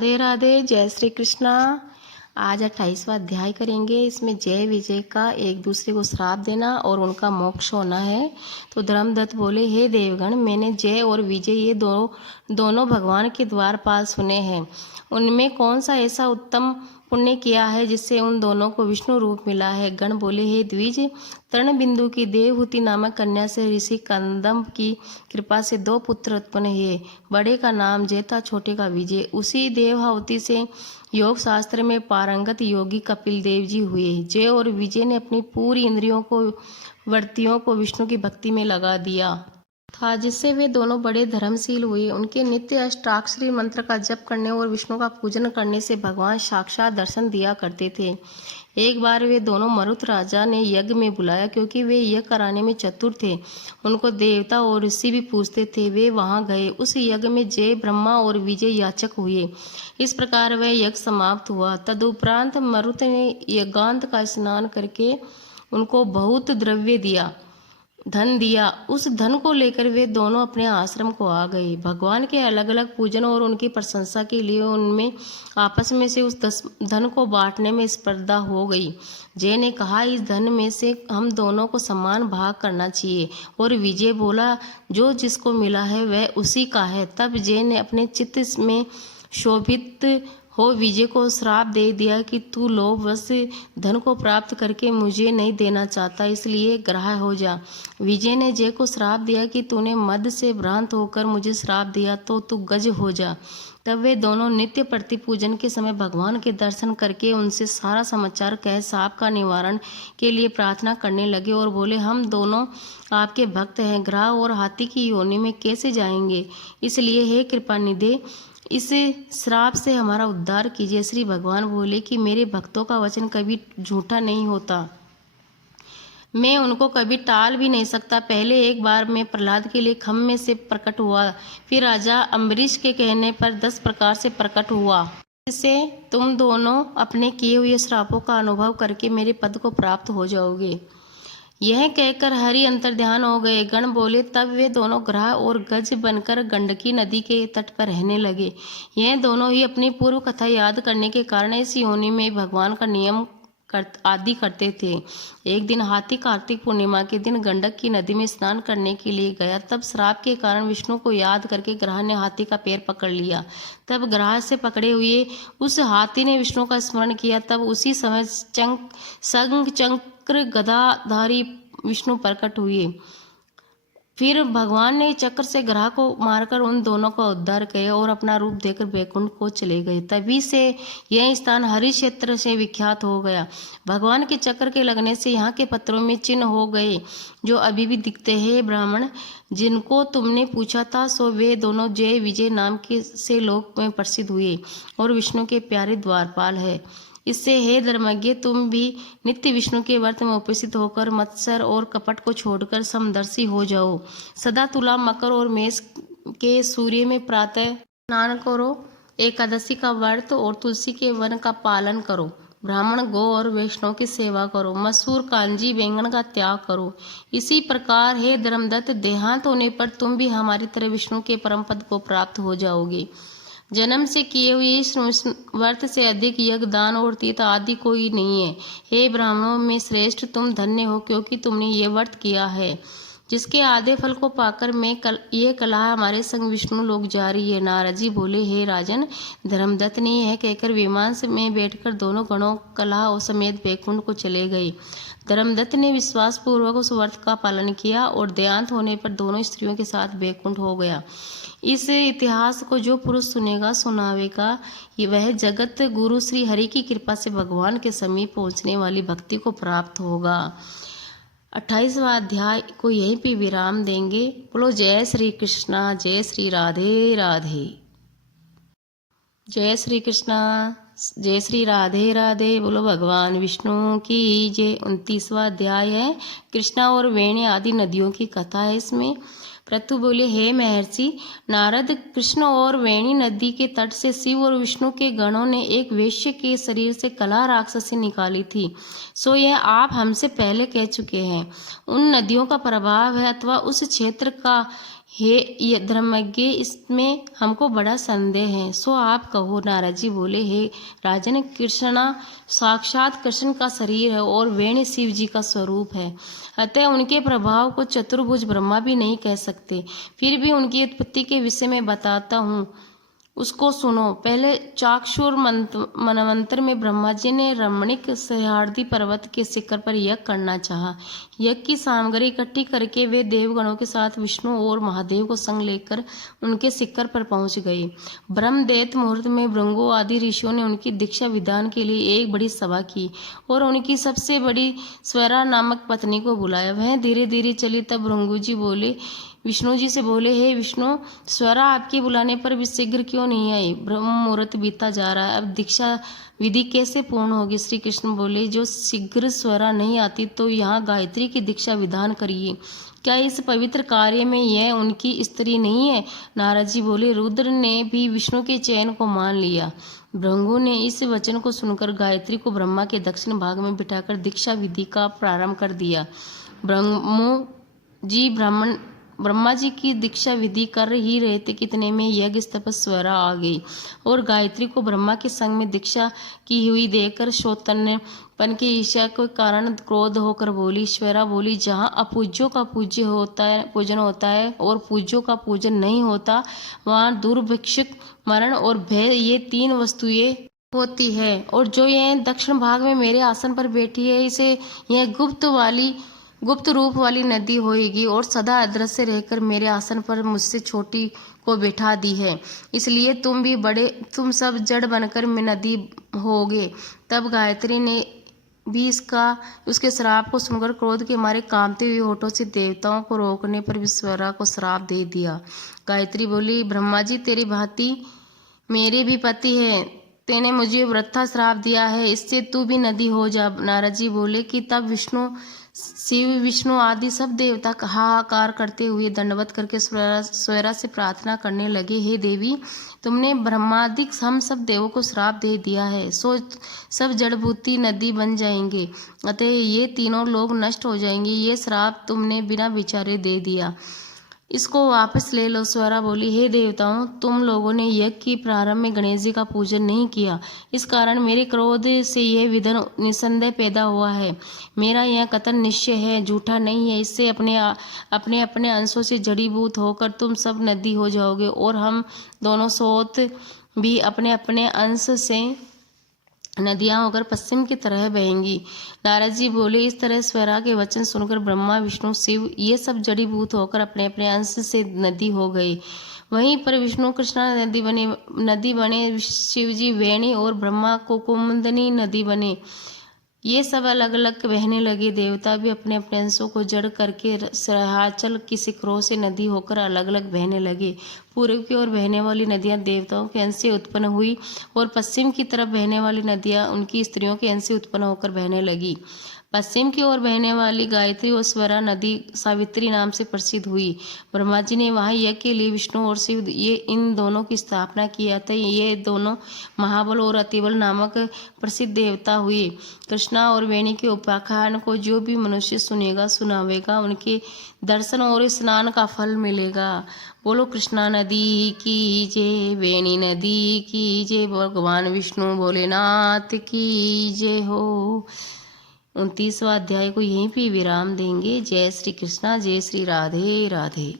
राधे राधे। जय श्री कृष्णा। आज 28वां अध्याय करेंगे। इसमें जय विजय का एक दूसरे को श्राप देना और उनका मोक्ष होना है। तो धर्मदत्त बोले, हे देवगण, मैंने जय और विजय ये दोनों भगवान के द्वारपाल सुने हैं। उनमें कौन सा ऐसा उत्तम पुण्य किया है जिससे उन दोनों को विष्णु रूप मिला है। गण बोले, हे द्विज, तृणबिंदु की देवहूति नामक कन्या से ऋषि कंदम की कृपा से 2 पुत्र उत्पन्न हुए। बड़े का नाम जय था, छोटे का विजय। उसी देवहूति से योग शास्त्र में पारंगत योगी कपिल देव जी हुए। जय और विजय ने अपनी पूरी इंद्रियों को वर्तियों को विष्णु की भक्ति में लगा दिया था, जिससे वे दोनों बड़े धर्मशील हुए। उनके नित्य अष्टाक्षरी मंत्र का जप करने और विष्णु का पूजन करने से भगवान साक्षात दर्शन दिया करते थे। एक बार वे दोनों मरुत राजा ने यज्ञ में बुलाया, क्योंकि वे यज्ञ कराने में चतुर थे। उनको देवता और ऋषि भी पूजते थे। वे वहां गए। उस यज्ञ में जय ब्रह्मा और विजय याचक हुए। इस प्रकार वह यज्ञ समाप्त हुआ। तदुपरांत मरुत ने यज्ञांत का स्नान करके उनको बहुत द्रव्य दिया, धन दिया। उस धन को लेकर वे दोनों अपने आश्रम को आ गए। भगवान के अलग अलग पूजन और उनकी प्रशंसा के लिए उनमें आपस में से उस धन को बांटने में स्पर्धा हो गई। जय ने कहा, इस धन में से हम दोनों को समान भाग करना चाहिए। और विजय बोला, जो जिसको मिला है वह उसी का है। तब जय ने अपने चित्त में शोभित हो विजय को श्राप दे दिया कि तू लोभवश धन को प्राप्त करके मुझे नहीं देना चाहता, इसलिए ग्राह्य हो जा। विजय ने जय को श्राप दिया कि तूने मद से भ्रांत होकर मुझे श्राप दिया, तो तू गज हो जा। तब वे दोनों नित्य प्रतिपूजन के समय भगवान के दर्शन करके उनसे सारा समाचार कह साप का निवारण के लिए प्रार्थना करने लगे और बोले, हम दोनों आपके भक्त हैं, ग्राह और हाथी की योनि में कैसे जाएंगे? इसलिए हे कृपानिधे, इस श्राप से हमारा उद्धार कीजिए। श्री भगवान बोले कि मेरे भक्तों का वचन कभी झूठा नहीं होता, मैं उनको कभी टाल भी नहीं सकता। पहले एक बार मैं प्रहलाद के लिए खम्भ में से प्रकट हुआ, फिर राजा अम्बरीश के कहने पर 10 प्रकार से प्रकट हुआ। इससे तुम दोनों अपने किए हुए श्रापों का अनुभव करके मेरे पद को प्राप्त हो जाओगे। यह कहकर हरि अंतर्ध्यान हो गए। गण बोले, तब वे दोनों ग्राह और गज बनकर गंडकी नदी के तट पर रहने लगे। यह दोनों ही अपनी पूर्व कथा याद करने के कारण इस योनि में भगवान का नियम आदि करते थे। एक दिन हाथी कार्तिक पूर्णिमा के दिन गंडक की नदी में स्नान करने के लिए गया। तब श्राप के कारण विष्णु को याद करके ग्राह ने हाथी का पैर पकड़ लिया। तब ग्राह से पकड़े हुए उस हाथी ने विष्णु का स्मरण किया। तब उसी समय संग चक्र गदाधारी विष्णु प्रकट हुए। फिर भगवान ने चक्र से ग्राह को मारकर उन दोनों का उद्धार किया और अपना रूप देकर वैकुंठ को चले गए। तभी से यह स्थान हरि क्षेत्र से विख्यात हो गया। भगवान के चक्र के लगने से यहाँ के पत्थरों में चिन्ह हो गए, जो अभी भी दिखते हैं। ब्राह्मण, जिनको तुमने पूछा था, सो वे दोनों जय विजय नाम के से लोक में प्रसिद्ध हुए और विष्णु के प्यारे द्वारपाल है। इससे हे धर्मज्ञ, तुम भी नित्य विष्णु के व्रत में उपस्थित होकर मत्सर और कपट को छोड़कर समदर्शी हो जाओ। सदा तुला, मकर और मेष के सूर्य में प्रातः स्नान करो। एकादशी का व्रत और तुलसी के वन का पालन करो। ब्राह्मण, गौ और वैष्णव की सेवा करो। मसूर, कांजी, बैंगन का त्याग करो। इसी प्रकार हे धर्मदत्त, देहांत होने पर तुम भी हमारी तरह विष्णु के परम पद को प्राप्त हो जाओगे। जन्म से किए हुए इस व्रत से अधिक यज्ञ, दान और तीर्थ आदि कोई नहीं है। हे ब्राह्मणों में श्रेष्ठ, तुम धन्य हो, क्योंकि तुमने ये व्रत किया है, जिसके आधे फल को पाकर ये कला हमारे संग विष्णु लोक जा रही है। नारद जी बोले, हे राजन, धर्मदत्त ने यह कहकर विमान में बैठकर दोनों गणों कला और समेत वैकुंठ को चले गए। धर्मदत्त ने विश्वास पूर्वक उस व्रत का पालन किया और देहांत होने पर दोनों स्त्रियों के साथ वैकुंठ हो गया। इस इतिहास को जो पुरुष सुनेगा सुनावेगा, वह जगत गुरु श्री हरि की कृपा से भगवान के समीप पहुंचने वाली भक्ति को प्राप्त होगा। 28वां अध्याय को यहीं पे विराम देंगे। बोलो जय श्री कृष्णा, जय श्री राधे राधे। जय श्री कृष्णा, जय श्री राधे राधे। बोलो भगवान विष्णु की जय। 29वां अध्याय है, कृष्णा और वेणी आदि नदियों की कथा है। इसमें प्रतु बोले, हे महर्षि नारद, कृष्ण और वेणी नदी के तट से शिव और विष्णु के गणों ने एक वेश्य के शरीर से कला राक्षसी निकाली थी। सो यह आप हमसे पहले कह चुके हैं। उन नदियों का प्रभाव है अथवा उस क्षेत्र का हे ये धर्मज्ञ, इसमें हमको बड़ा संदेह है, सो आप कहो। नारद जी बोले, हे राजन, कृष्णा साक्षात कृष्ण का शरीर है और वेणी शिव जी का स्वरूप है, अतः उनके प्रभाव को चतुर्भुज ब्रह्मा भी नहीं कह सकते। फिर भी उनकी उत्पत्ति के विषय में बताता हूँ, उसको सुनो। पहले चाक्षुर मनवंतर में ब्रह्मा जी ने रमणीक सह्याद्री पर्वत के शिखर पर यज्ञ करना चाहा। यज्ञ की सामग्री इकट्ठी करके वे देवगणों के साथ विष्णु और महादेव को संग लेकर उनके शिखर पर पहुंच गए। ब्रह्मदैत मुहूर्त में भृंगु आदि ऋषियों ने उनकी दीक्षा विधान के लिए एक बड़ी सभा की और उनकी सबसे बड़ी स्वरा नामक पत्नी को बुलाया। वह धीरे धीरे चली, तब भृंगु जी बोले, विष्णु जी से बोले, हे विष्णु, स्वरा आपके बुलाने पर भी शीघ्र क्यों नहीं आई? ब्रह्म मुहूर्त बीता जा रहा है, अब दीक्षा विधि कैसे पूर्ण होगी? श्री कृष्ण बोले, जो शीघ्र स्वरा नहीं आती तो यहाँ गायत्री की दीक्षा विधान करिए। क्या इस पवित्र कार्य में यह उनकी स्त्री नहीं है? नारद जी बोले, रुद्र ने भी विष्णु के चयन को मान लिया। भृंगु ने इस वचन को सुनकर गायत्री को ब्रह्मा के दक्षिण भाग में बिठाकर दीक्षा विधि का प्रारंभ कर दिया। ब्रह्मा जी की दीक्षा विधि कर ही रहे थे, कितने में यज्ञ स्थल स्वरा आ गई और गायत्री को ब्रह्मा के संग में दीक्षा की हुई देखकर शौतन्यपन के ईर्ष्या के कारण क्रोध होकर बोली। स्वरा बोली, जहाँ अपूज्यों का पूज्य होता है, पूजन होता है और पूज्यों का पूजन नहीं होता, वहाँ दुर्भिक्षुक, मरण और भय, ये तीन वस्तुएं होती है। और जो ये दक्षिण भाग में मेरे आसन पर बैठी है, इसे यह गुप्त रूप वाली नदी होएगी और सदा अदृश्य रहकर मेरे आसन पर मुझसे छोटी को बैठा दी है, इसलिए तुम सब जड़ बनकर में नदी होगे। तब गायत्री ने भी उसके श्राप को सुनकर क्रोध के मारे कांपते हुए होठों से देवताओं को रोकने पर विश्वरा को श्राप दे दिया। गायत्री बोली, ब्रह्मा जी, तेरी भांति मेरे भी पति है, तेने मुझे वृथा श्राप दिया है, इससे तू भी नदी हो जा। नारद जी बोले कि तब शिव विष्णु आदि सब देवता हाहाकार करते हुए दंडवत करके स्वरा से प्रार्थना करने लगे, हे देवी, तुमने ब्रह्मादिक हम सब देवों को श्राप दे दिया है, सो सब जड़भूति नदी बन जाएंगे, अतः ये तीनों लोग नष्ट हो जाएंगे। ये श्राप तुमने बिना विचारे दे दिया, इसको वापस ले लो। स्वरा बोली, हे देवताओं, तुम लोगों ने यज्ञ की प्रारंभ में गणेश जी का पूजन नहीं किया, इस कारण मेरे क्रोध से यह विघ्न निसंदेह पैदा हुआ है। मेरा यह कथन निश्चय है, झूठा नहीं है। इससे अपने अपने अंशों से जड़ीभूत होकर तुम सब नदी हो जाओगे और हम दोनों सोत भी अपने अपने अंश से नदियां होकर पश्चिम की तरह बहेंगी। नारद जी बोले, इस तरह स्वरा के वचन सुनकर ब्रह्मा, विष्णु, शिव ये सब जड़ीभूत होकर अपने अपने अंश से नदी हो गए। वहीं पर विष्णु कृष्णा नदी बने, शिव जी वेणी और ब्रह्मा को कुमुदनी नदी बने। ये सब अलग अलग बहने लगे। देवता भी अपने अपने अंशों को जड़ करके सहाचल की शिखरों से नदी होकर अलग अलग बहने लगे। पूर्व की ओर बहने वाली नदियां देवताओं के अंश से उत्पन्न हुई और पश्चिम की तरफ बहने वाली नदियां उनकी स्त्रियों के अंश से उत्पन्न होकर बहने लगी। पश्चिम की ओर बहने वाली गायत्री और स्वरा नदी सावित्री नाम से प्रसिद्ध हुई। ब्रह्मा जी ने वहां यज्ञ के लिए विष्णु और शिव इन दोनों की स्थापना किया था। ये दोनों महाबल और अतिबल नामक प्रसिद्ध देवता हुए। कृष्णा और वेणी के उपाख्यान को जो भी मनुष्य सुनावेगा, उनके दर्शन और स्नान का फल मिलेगा। बोलो कृष्णा नदी की जय, वेणी नदी की जय, भगवान विष्णु भोलेनाथ की जय हो। 29वां अध्याय को यहीं पे विराम देंगे। जय श्री कृष्णा, जय श्री राधे राधे।